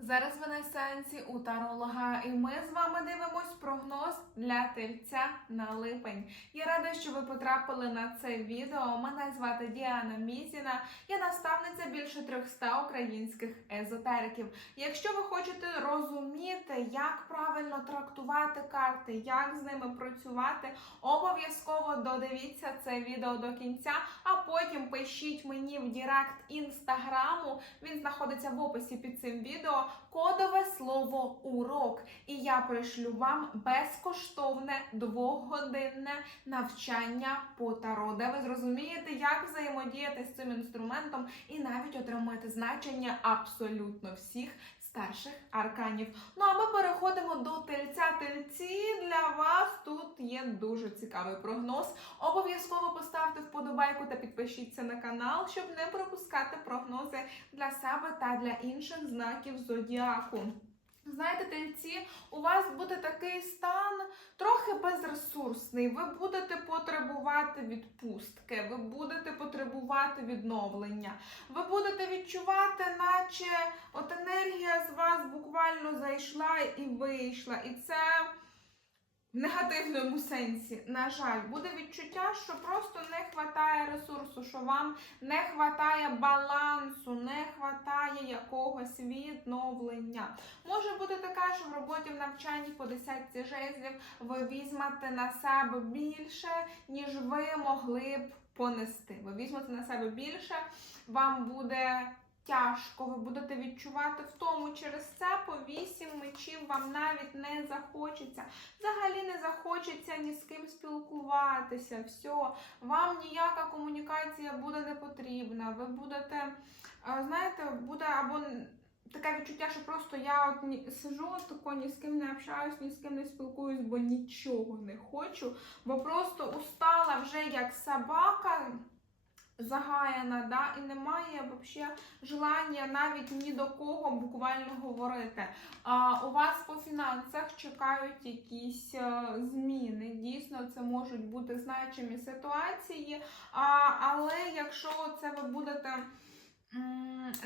Зараз ви на сеансі у таролога, і ми з вами дивимось прогноз для тельця на липень. Я рада, що ви потрапили на це відео. Мене звати Діана Мізіна. Я наставниця більше 300 українських езотериків. Якщо ви хочете розуміти, як правильно трактувати карти, як з ними працювати, обов'язково додивіться це відео до кінця, а потім пишіть мені в Дірект інстаграму. Він знаходиться в описі під цим відео. Кодове слово урок. І я пришлю вам безкоштовне двохгодинне навчання по таро, де ви зрозумієте, як взаємодіяти з цим інструментом, і навіть отримаєте значення абсолютно всіх старших арканів. Ну а ми переходимо до тельця. Тельці для вас тут є дуже цікавий прогноз. Обов'язково поставте вподобайку та підпишіться на канал, щоб не пропускати прогнози для себе та для інших знаків зодіаку. Знаєте, тельці, у вас буде такий стан трохи безресурсний. Ви будете потребувати відпустки, ви будете потребувати відновлення. Ви будете відчувати, наче от енергія з вас буквально зайшла і вийшла. І це в негативному сенсі, на жаль, буде відчуття, що просто ресурсу, що вам не вистачає балансу, не вистачає якогось відновлення. Може бути таке, що в роботі в навчанні по десятці жезлів ви візьмете на себе більше, ніж ви могли б понести. Ви візьмете на себе більше, вам буде тяжко, ви будете відчувати втому через це по вісім мечів вам навіть не захочеться. Взагалі не захочеться ні з ким спілкуватися. Все, вам ніяка комунікація буде не потрібна. Ви будете, е, знаєте, буде або таке відчуття, що просто я от сижу, тако ні з ким не общаюсь, ні з ким не спілкуюсь, бо нічого не хочу, бо просто устала вже як собака загаяна, да, і немає взагалі желання навіть ні до кого буквально говорити. А, у вас по фінансах чекають якісь е, зміни. Дійсно, це можуть бути значимі ситуації. А, але якщо це ви будете.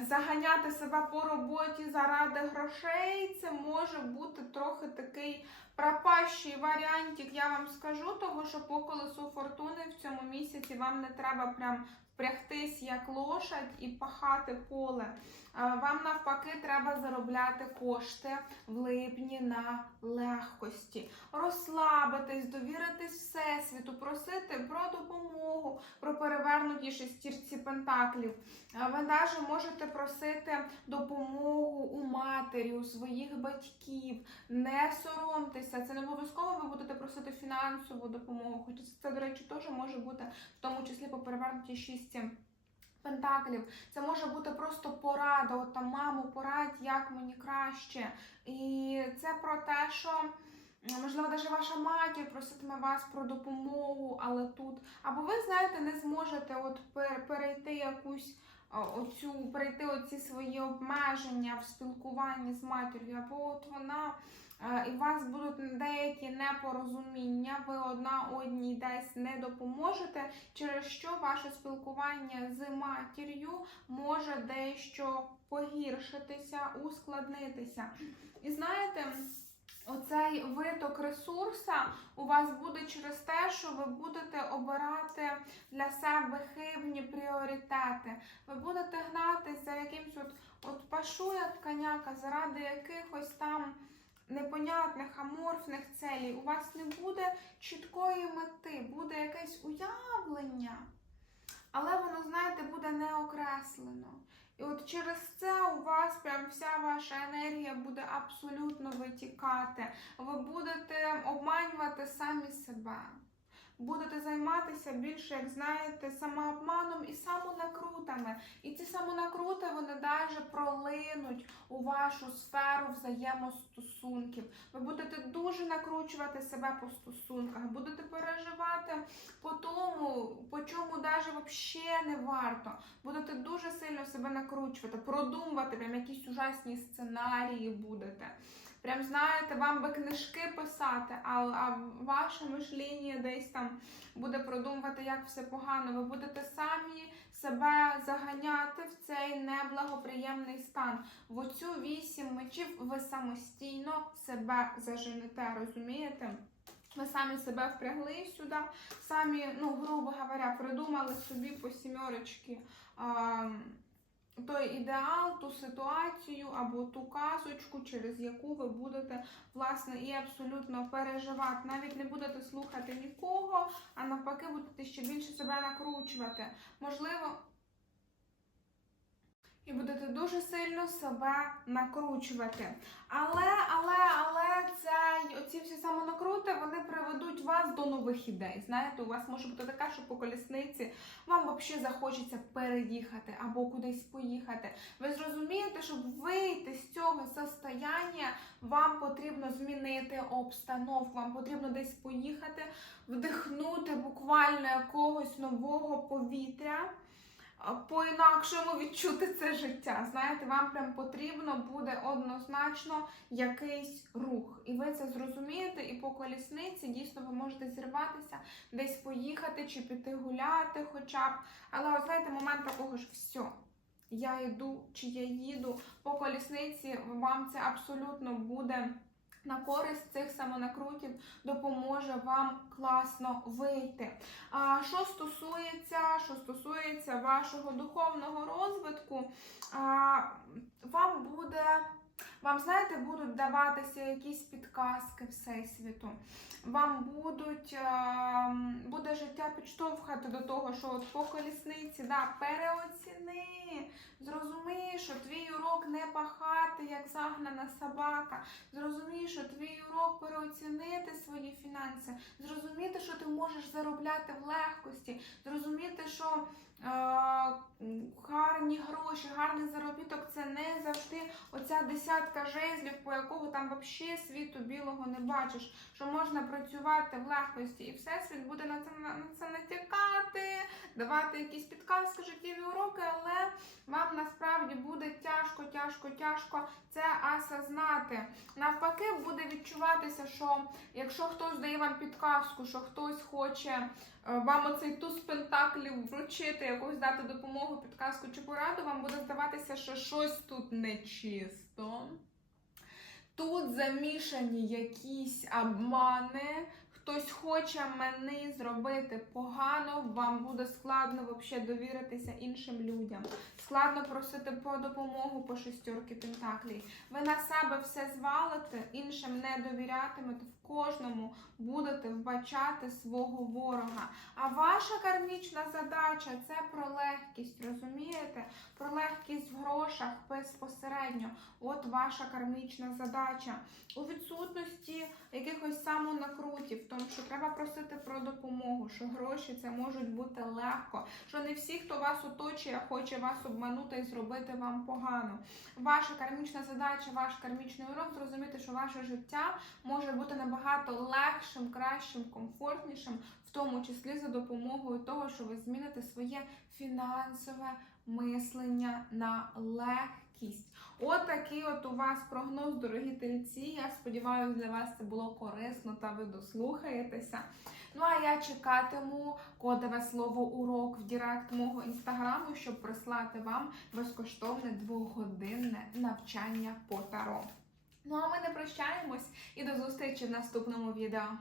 Заганяти себе по роботі заради грошей, це може бути трохи такий пропащий варіантик, я вам скажу, того що по колесу фортуни в цьому місяці вам не треба прям впрягтись як лошадь і пахати поле. Вам навпаки треба заробляти кошти в липні на легкості, розслабитись, довіритись всесвіту, просити про допомогу, про перевернуті шестірці пентаклів. Ви навіть можете просити допомогу у матері, у своїх батьків. Не соромтеся, це не обов'язково ви будете просити фінансову допомогу. Хоча це, до речі, теж може бути в тому числі по перевернутій шісті. Пентаклів, це може бути просто порада. От там маму, порадь, як мені краще. І це про те, що можливо, навіть ваша матір проситиме вас про допомогу, але тут. Або ви знаєте, не зможете от перейти якусь оцю, перейти оці свої обмеження в спілкуванні з матір'ю, або от вона. е, І у вас будуть деякі непорозуміння, ви одна одній десь не допоможете, через що ваше спілкування з матір'ю може дещо погіршитися, ускладнитися. І знаєте, оцей виток ресурса у вас буде через те, що ви будете обирати для себе хибні пріоритети. Ви будете гнатися за якимсь от, от пашує коняка заради якихось там непонятних аморфних целей. У вас не буде чіткої мети, буде якесь уявлення, але воно, знаєте, буде не окреслено. І от через це у вас прям вся ваша енергія буде абсолютно витікати. Ви будете обманювати самі себе. Будете займатися більше, як знаєте, самообманом і самонакрутами. І ці самонакрути вони навіть пролинуть у вашу сферу взаємостосунків. Ви будете дуже накручувати себе по стосунках, будете переживати по тому, по чому навіть взагалі не варто. Будете дуже сильно себе накручувати, продумувати прям якісь ужасні сценарії будете. Прям знаєте, вам би книжки писати, а, а ваше мишління десь там буде продумувати, як все погано. Ви будете самі себе заганяти в цей неблагоприємний стан. В оцю вісім мечів ви самостійно себе заженете, розумієте? Ви самі себе впрягли сюди, самі, ну, грубо говоря, придумали собі по сімерочки той ідеал, ту ситуацію або ту казочку, через яку ви будете, власне, і абсолютно переживати. Навіть не будете слухати нікого, а навпаки, будете ще більше себе накручувати. Можливо. І будете дуже сильно себе накручувати. Але, але, але це оці всі самонакрути вони приведуть вас до нових ідей. Знаєте, у вас може бути така, що по колісниці вам взагалі захочеться переїхати або кудись поїхати. Ви зрозумієте, щоб вийти з цього состояння, вам потрібно змінити обстановку, вам потрібно десь поїхати, вдихнути буквально якогось нового повітря по-інакшому відчути це життя. Знаєте, вам прям потрібно буде однозначно якийсь рух. І ви це зрозумієте, і по колісниці дійсно ви можете зірватися, десь поїхати чи піти гуляти, хоча б. Але от знаєте, момент такого ж все. Я йду чи я їду по колісниці, вам це абсолютно буде на користь цих самонакрутів допоможе вам класно вийти. А що стосується, що стосується вашого духовного розвитку, а, вам буде. Вам, знаєте, будуть даватися якісь підказки Всесвіту. Вам будуть, е, буде життя підштовхати до того, що от по колісниці, да, переоціни, зрозумій, що твій урок не пахати, як загнана собака. Зрозумій, що твій урок переоцінити свої фінанси, зрозуміти, що ти можеш заробляти в легкості, зрозуміти, що гарні гроші, гарний заробіток це не завжди оця десятка жезлів, по якого там взагалі світу білого не бачиш, що можна працювати в легкості, і всесвіт буде на це на це натякати, давати якісь підказки, життєві уроки, але вам насправді буде тяжко, тяжко, тяжко це осознати. Навпаки, буде відчуватися, що якщо хтось дає вам підказку, що хтось хоче е, вам оцей туз пентаклів вручити, якусь дати допомогу, підказку чи пораду, вам буде здаватися, що щось тут нечисто. Тут замішані якісь обмани. Хтось хоче мене зробити погано, вам буде складно взагалі довіритися іншим людям. Складно просити про допомогу по шестерки пентаклей. Ви на себе все звалите, іншим не довірятимете, кожному будете вбачати свого ворога. А ваша кармічна задача це про легкість, розумієте? Про легкість в грошах безпосередньо. От ваша кармічна задача. У відсутності якихось самонакрутів, тому що треба просити про допомогу, що гроші це можуть бути легко, що не всі, хто вас оточує, хоче вас обманути і зробити вам погано. Ваша кармічна задача, ваш кармічний урок зрозуміти, що ваше життя може бути набагато легшим, кращим, комфортнішим, в тому числі за допомогою того, що ви зміните своє фінансове мислення на легкість. От такий от у вас прогноз, дорогі тельці. Я сподіваюся, для вас це було корисно та ви дослухаєтеся. Ну а я чекатиму кодове слово урок в Директ мого інстаграму, щоб прислати вам безкоштовне двогодинне навчання по таро. Ну а ми не прощаємось і до зустрічі в наступному відео.